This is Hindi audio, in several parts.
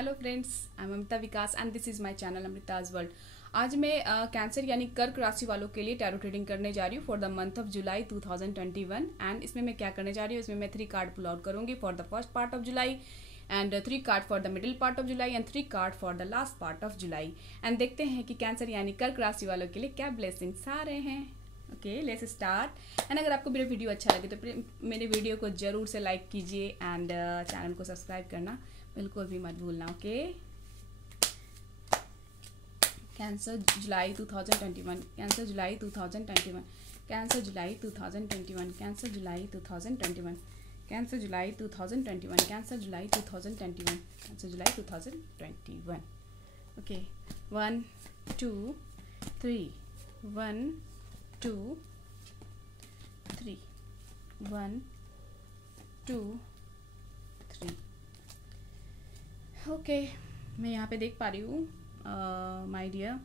Hello friends, I am Amrita Vikas and this is my channel अमृताज world. आज मैं कैंसर यानी कर्क राशि वालों के लिए टैरो रीडिंग करने जा रही हूँ for the month of July 2021। And इसमें मैं क्या करने जा रही हूँ, इसमें मैं 3 कार्ड पुल आउट करूँगी for the first part of July and 3 card for the middle part of July and 3 card for the last part of July. And देखते हैं कि कैंसर यानी कर्क राशि वालों के लिए क्या ब्लेसिंग्स आ रहे हैं। Okay, let's start. एंड अगर आपको मेरा वीडियो अच्छा लगे तो मेरे वीडियो को जरूर से लाइक कीजिए एंड चैनल को सब्सक्राइब करना बिल्कुल भी मत भूलना। ओके, कैंसर जुलाई 2021, कैंसर जुलाई 2021, कैंसर जुलाई 2021, कैंसर जुलाई 2021, कैंसर जुलाई 2021, कैंसर जुलाई 2021, कैंसर जुलाई 2021। ओके, 1 2 3, 1 2 3, 1 2 3। ओके, मैं यहाँ पे देख पा रही हूँ माय डियर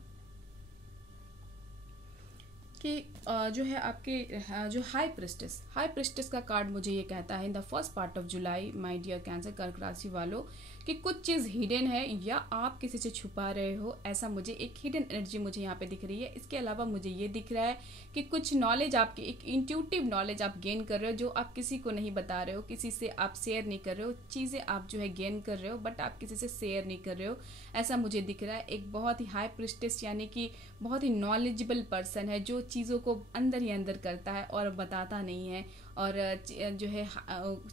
कि जो है आपके जो हाई प्रेस्टिस का कार्ड मुझे ये कहता है in the first part of July my dear cancer कर्क राशि वालों कि कुछ चीज़ हिडन है या आप किसी से छुपा रहे हो, ऐसा मुझे एक हिडन एनर्जी मुझे यहाँ पे दिख रही है। इसके अलावा मुझे ये दिख रहा है कि कुछ नॉलेज आपकी, एक इंट्यूटिव नॉलेज आप गेन कर रहे हो जो आप किसी को नहीं बता रहे हो, किसी से आप शेयर नहीं कर रहे हो, चीज़ें आप जो है गेन कर रहे हो बट आप किसी से शेयर नहीं कर रहे हो, ऐसा मुझे दिख रहा है। एक बहुत ही हाई प्रेस्टिस यानी कि बहुत ही नॉलेजेबल पर्सन है जो चीज़ों को अंदर ही अंदर करता है और बताता नहीं है और जो है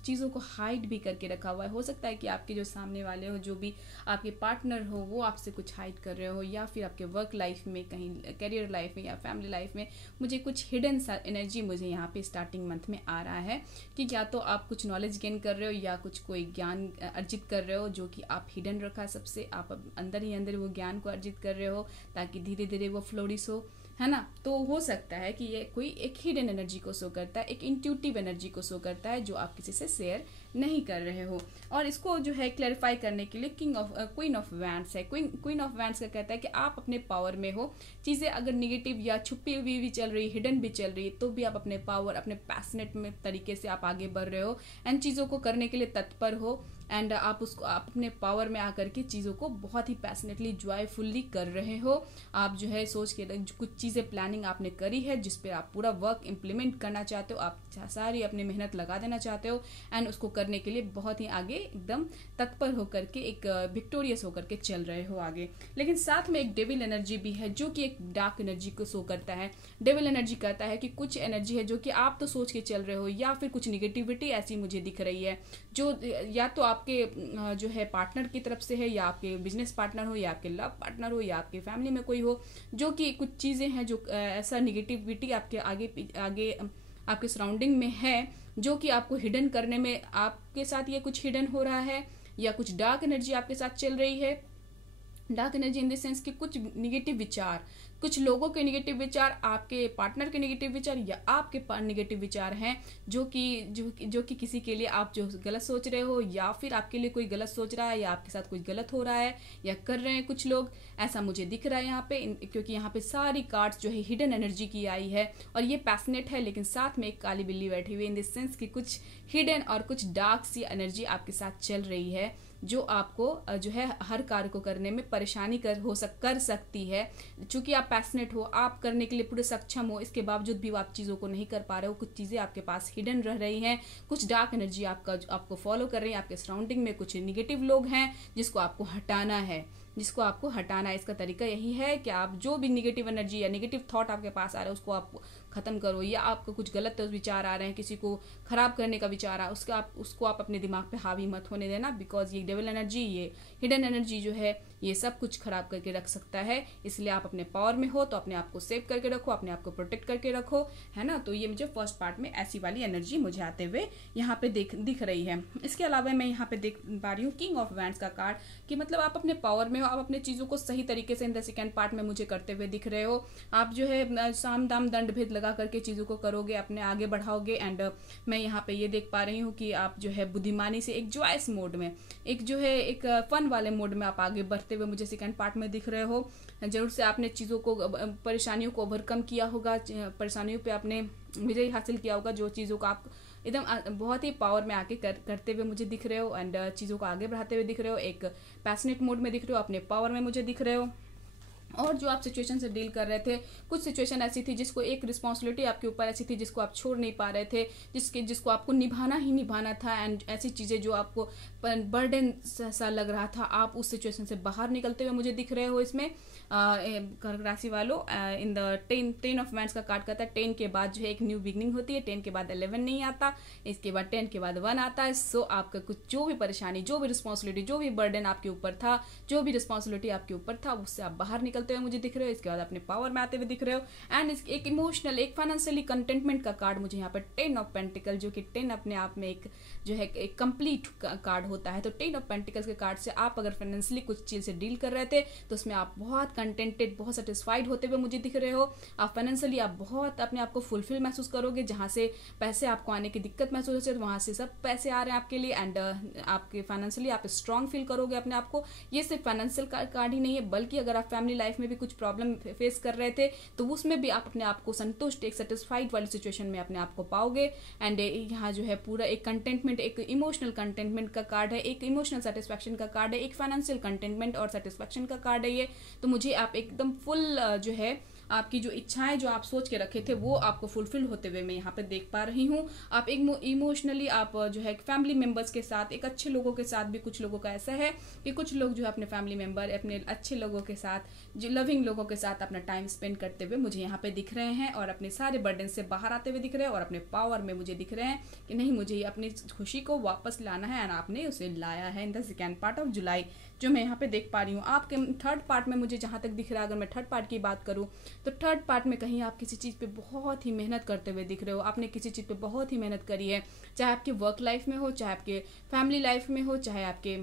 चीज़ों को हाइड भी करके रखा हुआ है। हो सकता है कि आपके जो सामने वाले हो, जो भी आपके पार्टनर हो, वो आपसे कुछ हाइड कर रहे हो या फिर आपके वर्क लाइफ में, कहीं करियर लाइफ में या फैमिली लाइफ में मुझे कुछ हिडन सा एनर्जी मुझे यहाँ पे स्टार्टिंग मंथ में आ रहा है कि या तो आप कुछ नॉलेज गेन कर रहे हो या कुछ कोई ज्ञान अर्जित कर रहे हो जो कि आप हिडन रखा है सबसे, आप अंदर ही अंदर वो ज्ञान को अर्जित कर रहे हो ताकि धीरे धीरे वो फ्लोरिश हो, है ना। तो हो सकता है कि ये कोई एक हिडन एनर्जी को शो करता है, एक इंट्यूटिव एनर्जी को शो करता है जो आप किसी से शेयर नहीं कर रहे हो। और इसको जो है क्लैरिफाई करने के लिए क्वीन ऑफ वैंड्स है। क्वीन ऑफ वैंड्स का कहता है कि आप अपने पावर में हो, चीज़ें अगर निगेटिव या छुपी हुई भी चल रही, हिडन भी चल रही है, तो भी आप अपने पावर, अपने पैशनेट में तरीके से आप आगे बढ़ रहे हो एंड चीज़ों को करने के लिए तत्पर हो एंड आप अपने पावर में आकर के चीज़ों को बहुत ही पैशनेटली, जॉयफुल्ली कर रहे हो। आप जो है सोच के कुछ चीज़ें प्लानिंग आपने करी है जिस पे आप पूरा वर्क इम्प्लीमेंट करना चाहते हो, आप सारी अपनी मेहनत लगा देना चाहते हो एंड उसको करने के लिए बहुत ही आगे एकदम तत्पर होकर के, एक विक्टोरियस होकर के चल रहे हो आगे। लेकिन साथ में एक डेविल एनर्जी भी है जो कि एक डार्क एनर्जी को शो करता है। डेविल एनर्जी कहता है कि कुछ एनर्जी है जो कि आप तो सोच के चल रहे हो या फिर कुछ निगेटिविटी ऐसी मुझे दिख रही है जो या तो आपके जो है पार्टनर की तरफ से है या आपके बिजनेस पार्टनर हो या आपके लव पार्टनर हो या आपके फैमिली में कोई हो, जो कि कुछ चीज़ें हैं जो ऐसा निगेटिविटी आपके आगे आपके सराउंडिंग में है जो कि आपको हिडन करने में, आपके साथ ये कुछ हिडन हो रहा है या कुछ डार्क एनर्जी आपके साथ चल रही है। Dark energy in the sense कि कुछ निगेटिव विचार, कुछ लोगों के निगेटिव विचार, आपके पार्टनर के निगेटिव विचार या आपके निगेटिव विचार हैं जो कि किसी के लिए आप जो गलत सोच रहे हो या फिर आपके लिए कोई गलत सोच रहा है या आपके साथ कुछ गलत हो रहा है या कर रहे हैं कुछ लोग, ऐसा मुझे दिख रहा है यहाँ पे। क्योंकि यहाँ पे सारी कार्ड्स जो है हिडन एनर्जी की आई है और ये पैशनेट है, लेकिन साथ में एक काली बिल्ली बैठी हुई है इन द सेंस कि कुछ हिडन और कुछ डार्क सी एनर्जी आपके साथ चल रही है जो आपको जो है हर कार्य को करने में परेशानी कर सकती है। चूंकि आप पैशनेट हो, आप करने के लिए पूरे सक्षम हो, इसके बावजूद भी आप चीज़ों को नहीं कर पा रहे हो, कुछ चीज़ें आपके पास हिडन रह रही हैं, कुछ डार्क एनर्जी आपको फॉलो कर रही है, आपके सराउंडिंग में कुछ निगेटिव लोग हैं जिसको आपको हटाना है। इसका तरीका यही है कि आप जो भी निगेटिव एनर्जी या निगेटिव थॉट आपके पास आ रहा है उसको आप खत्म करो, या आपको कुछ गलत विचार आ रहे हैं, किसी को खराब करने का विचार आ उसको आप अपने दिमाग पे हावी मत होने देना। बिकॉज ये डेविल एनर्जी, ये हिडन एनर्जी जो है ये सब कुछ खराब करके रख सकता है। इसलिए आप अपने पावर में हो तो अपने आप को सेव करके रखो, अपने आप को प्रोटेक्ट करके रखो, है ना। तो ये मुझे फर्स्ट पार्ट में ऐसी वाली एनर्जी मुझे आते हुए यहाँ पे दिख रही है। इसके अलावा मैं यहाँ पे देख पा रही हूँ किंग ऑफ वैंड्स का कार्ड कि मतलब आप अपने पावर में हो, आप अपने चीज़ों को सही तरीके से इन द सेकेंड पार्ट में मुझे करते हुए दिख रहे हो। आप जो है साम दाम दंड भेद लगा करके चीज़ों को करोगे, अपने आगे बढ़ाओगे। एंड मैं यहाँ पे ये देख पा रही हूँ कि आप जो है बुद्धिमानी से एक जॉयस मोड में, एक जो है एक फन वाले मोड में आप आगे बढ़ते हुए मुझे सेकंड पार्ट में दिख रहे हो। जरूर से आपने चीज़ों को, परेशानियों को ओवरकम किया होगा, परेशानियों पे आपने विजय हासिल किया होगा, जो चीज़ों को आप एकदम बहुत ही पावर में आके करते हुए मुझे दिख रहे हो, एंड चीज़ों को आगे बढ़ाते हुए दिख रहे हो, एक पैशनेट मोड में दिख रहे हो, अपने पावर में मुझे दिख रहे हो। और जो आप सिचुएशन से डील कर रहे थे, कुछ सिचुएशन ऐसी थी जिसको एक रिस्पॉन्सिबिलिटी आपके ऊपर ऐसी थी जिसको आप छोड़ नहीं पा रहे थे, जिसको आपको निभाना ही निभाना था, एंड ऐसी चीज़ें जो आपको बर्डन सा लग रहा था, आप उस सिचुएशन से बाहर निकलते हुए मुझे दिख रहे हो। इसमें कर्क राशि वालों, इन द 10 ऑफ वैंड्स का कार्ड कहता है 10 के बाद जो है एक न्यू बिगनिंग होती है, 10 के बाद 11 नहीं आता, इसके बाद 10 के बाद 1 आता है। सो आपका कुछ जो भी परेशानी, जो भी रिस्पॉन्सिबिलिटी, जो भी बर्डन आपके ऊपर था, जो भी रिस्पॉन्सिबिलिटी आपके ऊपर था, उससे आप बाहर निकलते हुए मुझे दिख रहे हो। इसके बाद अपने पावर में आते हुए दिख रहे हो, एंड एक इमोशनल, एक फाइनेंशियली कंटेंटमेंट का कार्ड मुझे यहाँ पर 10 ऑफ पेंटिकल, जो कि 10 अपने आप में एक जो है एक कंप्लीट कार्ड होता है। तो 10 ऑफ पेंटिकल्स के कार्ड से आप अगर फाइनेंशियली कुछ चीज से डील कर रहे थे तो उसमें आप बहुत कंटेंटेड, बहुत सेटिस्फाइड होते हुए मुझे दिख रहे हो। आप फाइनेंशियली आप बहुत अपने आप को फुलफिल महसूस करोगे, जहां से पैसे आपको आने की दिक्कत महसूस होती है वहां से सब पैसे आ रहे हैं आपके लिए, एंड आपके फाइनेंशियली आप स्ट्रांग फील करोगे अपने आप को। ये सिर्फ फाइनेंशियल कार्ड ही नहीं है, बल्कि अगर आप फैमिली लाइफ में भी कुछ प्रॉब्लम फेस कर रहे थे तो उसमें भी आप अपने आप को संतुष्ट, एक सेटिस्फाइड वाली सिचुएशन में अपने आप को पाओगे। एंड यहाँ जो है पूरा एक कंटेंटमेंट, एक इमोशनल कंटेंटमेंट का कार्ड है, एक इमोशनल सेटिस्फैक्शन का कार्ड है, एक फाइनेंशियल कंटेंटमेंट और सेटिस्फैक्शन का कार्ड है ये। तो मुझे आप एकदम फुल जो है आपकी जो इच्छाएं जो आप सोच के रखे थे वो आपको फुलफिल होते हुए मैं यहाँ पे देख पा रही हूँ। आप एक इमोशनली आप जो है फैमिली मेंबर्स के साथ, एक अच्छे लोगों के साथ भी, कुछ लोगों का ऐसा है कि कुछ लोग जो है अपने फैमिली मेंबर, अपने अच्छे लोगों के साथ, जो लविंग लोगों के साथ अपना टाइम स्पेंड करते हुए मुझे यहाँ पे दिख रहे हैं, और अपने सारे बर्डन से बाहर आते हुए दिख रहे हैं, और अपने पावर में मुझे दिख रहे हैं कि नहीं, मुझे अपनी खुशी को वापस लाना है, एंड आपने उसे लाया है in the second part of जुलाई, जो मैं यहाँ पे देख पा रही हूँ। आपके थर्ड पार्ट में मुझे जहाँ तक दिख रहा है, अगर मैं थर्ड पार्ट की बात करूँ तो थर्ड पार्ट में कहीं आप किसी चीज़ पे बहुत ही मेहनत करते हुए दिख रहे हो। आपने किसी चीज़ पे बहुत ही मेहनत करी है, चाहे आपके वर्क लाइफ में हो, चाहे आपके फैमिली लाइफ में हो, चाहे आपके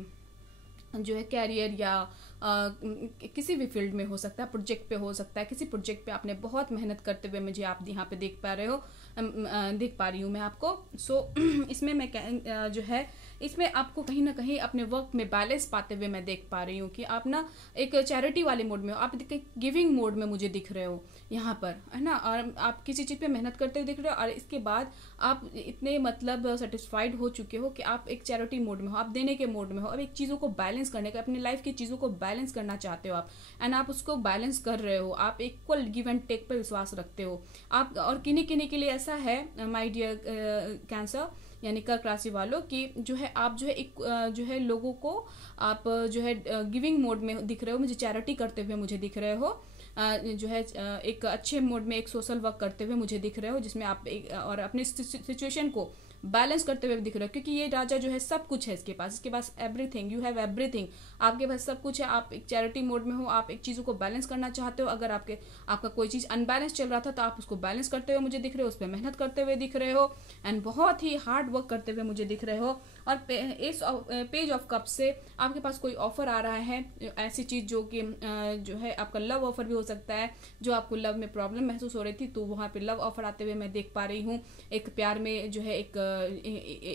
जो है कैरियर या किसी भी फील्ड में हो सकता है, प्रोजेक्ट पे हो सकता है, किसी प्रोजेक्ट पे आपने बहुत मेहनत करते हुए मुझे आप यहाँ पे देख पा रहे हो, देख पा रही हूँ मैं आपको। सो इसमें मैं जो है इसमें आपको कहीं ना कहीं अपने वर्क में बैलेंस पाते हुए मैं देख पा रही हूँ कि आप ना एक चैरिटी वाले मोड में हो, आप गिविंग मोड में मुझे दिख रहे हो यहाँ पर, है ना। और आप किसी चीज़ पे मेहनत करते हुए दिख रहे हो, और इसके बाद आप इतने मतलब सेटिस्फाइड हो चुके हो कि आप एक चैरिटी मोड में हो, आप देने के मोड में हो। अब एक चीज़ों को बैलेंस करने का, अपनी लाइफ की चीज़ों को बैलेंस करना चाहते हो आप, एंड आप उसको बैलेंस कर रहे हो। आप इक्वल गिव एंड टेक पर विश्वास रखते हो आप। और किन्हीं किन्हीं के लिए ऐसा है माय डियर कैंसर यानी कर्क राशि वालों की जो है आप जो है एक जो है लोगों को आप जो है गिविंग मोड में दिख रहे हो, मुझे चैरिटी करते हुए मुझे दिख रहे हो, जो है एक अच्छे मोड में एक सोशल वर्क करते हुए मुझे दिख रहे हो, जिसमें आप और अपनी सिचुएशन को बैलेंस करते हुए दिख रहे हो। क्योंकि ये राजा जो है सब कुछ है इसके पास एवरीथिंग, यू हैव एवरीथिंग, आपके पास सब कुछ है। आप एक चैरिटी मोड में हो, आप एक चीज़ों को बैलेंस करना चाहते हो। अगर आपका कोई चीज़ अनबैलेंस चल रहा था तो आप उसको बैलेंस करते हुए मुझे दिख रहे हो, उस पर मेहनत करते हुए दिख रहे हो, एंड बहुत ही हार्ड वर्क करते हुए मुझे दिख रहे हो। और पेज ऑफ कप से आपके पास कोई ऑफर आ रहा है, ऐसी चीज़ जो कि जो है आपका लव ऑफर भी हो सकता है, जो आपको लव में प्रॉब्लम महसूस हो रही थी तो वहाँ पे लव ऑफर आते हुए मैं देख पा रही हूँ। एक प्यार में जो है एक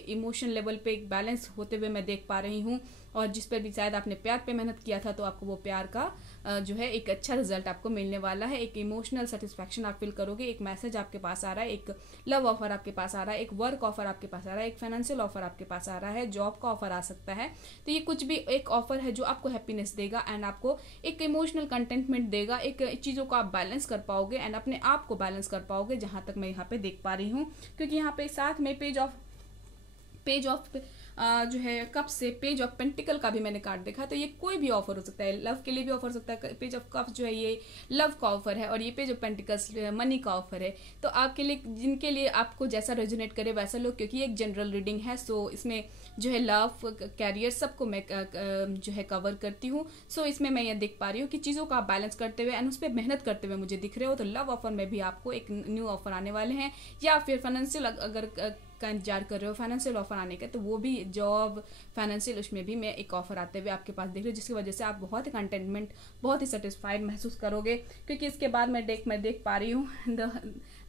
इमोशन लेवल पे एक बैलेंस होते हुए मैं देख पा रही हूँ, और जिस पर भी शायद आपने प्यार पे मेहनत किया था तो आपको वो प्यार का जो है एक अच्छा रिजल्ट आपको मिलने वाला है। एक इमोशनल सेटिस्फैक्शन आप फील करोगे, एक मैसेज आपके पास आ रहा है, एक लव ऑफर आपके पास आ रहा है, एक वर्क ऑफर आपके पास आ रहा है, एक फाइनेंशियल ऑफर आपके पास आ रहा है, जॉब का ऑफर आ सकता है। तो ये कुछ भी एक ऑफर है जो आपको हैप्पीनेस देगा, एंड आपको एक इमोशनल कंटेंटमेंट देगा, एक चीज़ों को आप बैलेंस कर पाओगे, एंड अपने आप को बैलेंस कर पाओगे, जहाँ तक मैं यहाँ पे देख पा रही हूँ। क्योंकि यहाँ पे साथ में पेज ऑफ जो है कप से पेज ऑफ पेंटिकल का भी मैंने कार्ड देखा। तो ये कोई भी ऑफर हो सकता है, लव के लिए भी ऑफर हो सकता है। पेज ऑफ कप जो है ये लव का ऑफर है, और ये पेज ऑफ पेंटिकल्स मनी का ऑफर है। तो आपके लिए, जिनके लिए आपको जैसा रेजोनेट करे वैसा लो, क्योंकि एक जनरल रीडिंग है। सो इसमें जो है लव, कैरियर, सबको मैं जो है कवर करती हूँ। सो इसमें मैं ये देख पा रही हूँ कि चीज़ों का आप बैलेंस करते हुए एंड उस पर मेहनत करते हुए मुझे दिख रहे हो। तो लव ऑफर में भी आपको एक न्यू ऑफर आने वाले हैं, या फिर फाइनेंशियल अगर का इंतजार कर रहे हो फाइनेंशियल ऑफर आने का, तो वो भी जॉब फाइनेंशियल उसमें भी मैं एक ऑफर आते हुए आपके पास देख रही हूँ, जिसकी वजह से आप बहुत ही कंटेंटमेंट, बहुत ही सेटिस्फाइड महसूस करोगे। क्योंकि इसके बाद मैं देख पा रही हूँ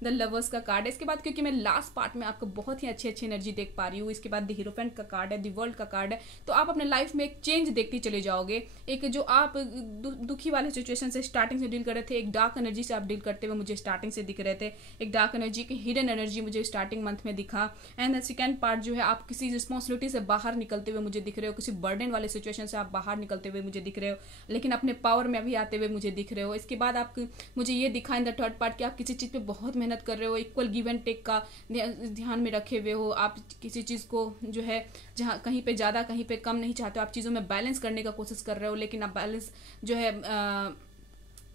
द लवर्स का कार्ड है। इसके बाद क्योंकि मैं लास्ट पार्ट में आपको बहुत ही अच्छी अच्छी एनर्जी देख पा रही हूँ, इसके बाद द हीरोफेंट का कार्ड है, द वर्ल्ड का कार्ड है, तो आप अपने लाइफ में एक चेंज देखते चले जाओगे। एक जो आप दुखी वाले सिचुएशन से स्टार्टिंग से डील कर रहे थे, एक डार्क एनर्जी से आप डील करते हुए मुझे स्टार्टिंग से दिख रहे थे, एक डार्क एनर्जी की हिडन एनर्जी मुझे स्टार्टिंग मंथ में दिखा। एंड द सेकंड पार्ट जो है, आप किसी रिस्पॉन्सिबिलिटी से बाहर निकलते हुए मुझे दिख रहे हो, किसी बर्डन वाले सिचुएशन से आप बाहर निकलते हुए मुझे दिख रहे हो, लेकिन अपने पावर में भी आते हुए मुझे दिख रहे हो। इसके बाद आप मुझे ये दिखा इन द थर्ड पार्ट कि आप किसी चीज़ पे बहुत मेहनत कर रहे हो, इक्वल गिव एंड टेक का ध्यान में रखे हुए हो। आप किसी चीज़ को जो है जहाँ कहीं पे ज़्यादा कहीं पे कम नहीं चाहते हो, आप चीज़ों में बैलेंस करने का कोशिश कर रहे हो, लेकिन आप बैलेंस जो है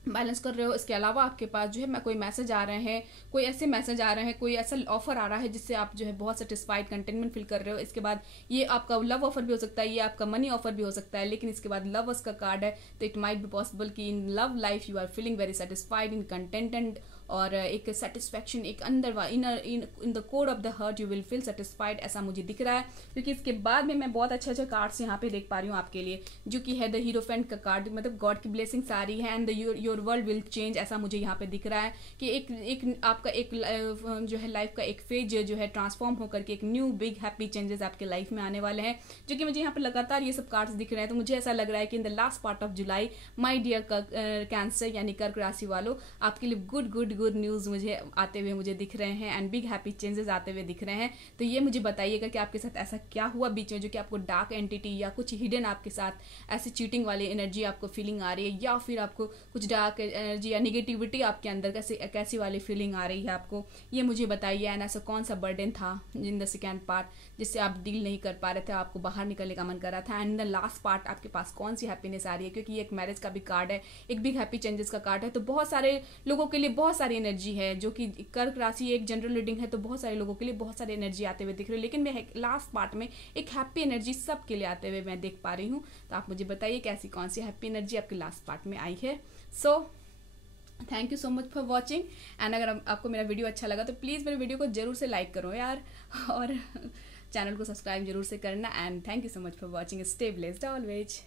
बैलेंस कर रहे हो। इसके अलावा आपके पास जो है मैं कोई मैसेज आ रहे हैं, कोई ऐसे मैसेज आ रहे हैं, कोई ऐसा ऑफर आ रहा है जिससे आप जो है बहुत सेटिस्फाइड कंटेनमेंट फील कर रहे हो। इसके बाद ये आपका लव ऑफर भी हो सकता है, ये आपका मनी ऑफर भी हो सकता है, लेकिन इसके बाद लवर्स का कार्ड है, तो इट माइट बी पॉसिबल कि in love life you are feeling very satisfied in contented, और एक सेटिस्फैक्शन एक अंदर in the core of the heart you will feel satisfied, ऐसा मुझे दिख रहा है। क्योंकि इसके बाद में मैं बहुत अच्छे अच्छे कार्ड्स यहाँ पे देख पा रही हूँ आपके लिए, जो कि है द हीरोफेंट का कार्ड, मतलब गॉड की ब्लेसिंग्स आ रही है, and your world will change, ऐसा मुझे यहाँ पे दिख रहा है कि एक आपका एक जो है लाइफ का एक फेज जो है ट्रांसफॉर्म होकर के एक न्यू बिग हैप्पी चेंजेस आपके लाइफ में आने वाले हैं, जो कि मुझे यहाँ पे लगातार ये सब कार्ड्स दिख रहे हैं। तो मुझे ऐसा लग रहा है कि in the last part of July my dear cancer यानी कर्क राशि वालों, आपके लिए गुड न्यूज़ मुझे आते हुए मुझे दिख रहे हैं, एंड बिग हैप्पी चेंजेस आते हुए दिख रहे हैं। तो ये मुझे बताइएगा कि आपके साथ ऐसा क्या हुआ बीच में, जो कि आपको डार्क एंटिटी या कुछ हिडन आपके साथ ऐसी चीटिंग वाली एनर्जी आपको फीलिंग आ रही है, या फिर आपको कुछ डार्क एनर्जी या निगेटिविटी आपके अंदर कैसी वाली फीलिंग आ रही है आपको, ये मुझे बताइए। एंड ऐसा कौन सा बर्डन था इन द सेकेंड पार्ट जिससे आप डील नहीं कर पा रहे थे, आपको बाहर निकलने का मन कर रहा था, एंड द लास्ट पार्ट आपके पास कौन सी हैप्पीनेस आ रही है, क्योंकि ये एक मैरिज का भी कार्ड है, एक बिग हैप्पी चेंजेस का कार्ड है। तो बहुत सारे लोगों के लिए बहुत सारी एनर्जी है, जो कि कर्क राशि एक जनरल रीडिंग है, तो बहुत सारे लोगों के लिए बहुत सारी एनर्जी आते हुए दिख रही है, लेकिन मैं लास्ट पार्ट में एक हैप्पी एनर्जी सबके लिए आते हुए मैं देख पा रही हूँ। तो आप मुझे बताइए कैसी कौन सी हैप्पी एनर्जी आपके लास्ट पार्ट में आई है। So thank you so much for watching, and अगर आपको मेरा वीडियो अच्छा लगा तो प्लीज़ मेरे वीडियो को जरूर से लाइक करो यार, और चैनल को सब्सक्राइब जरूर से करना। And thank you so much for watching, stay blessed always.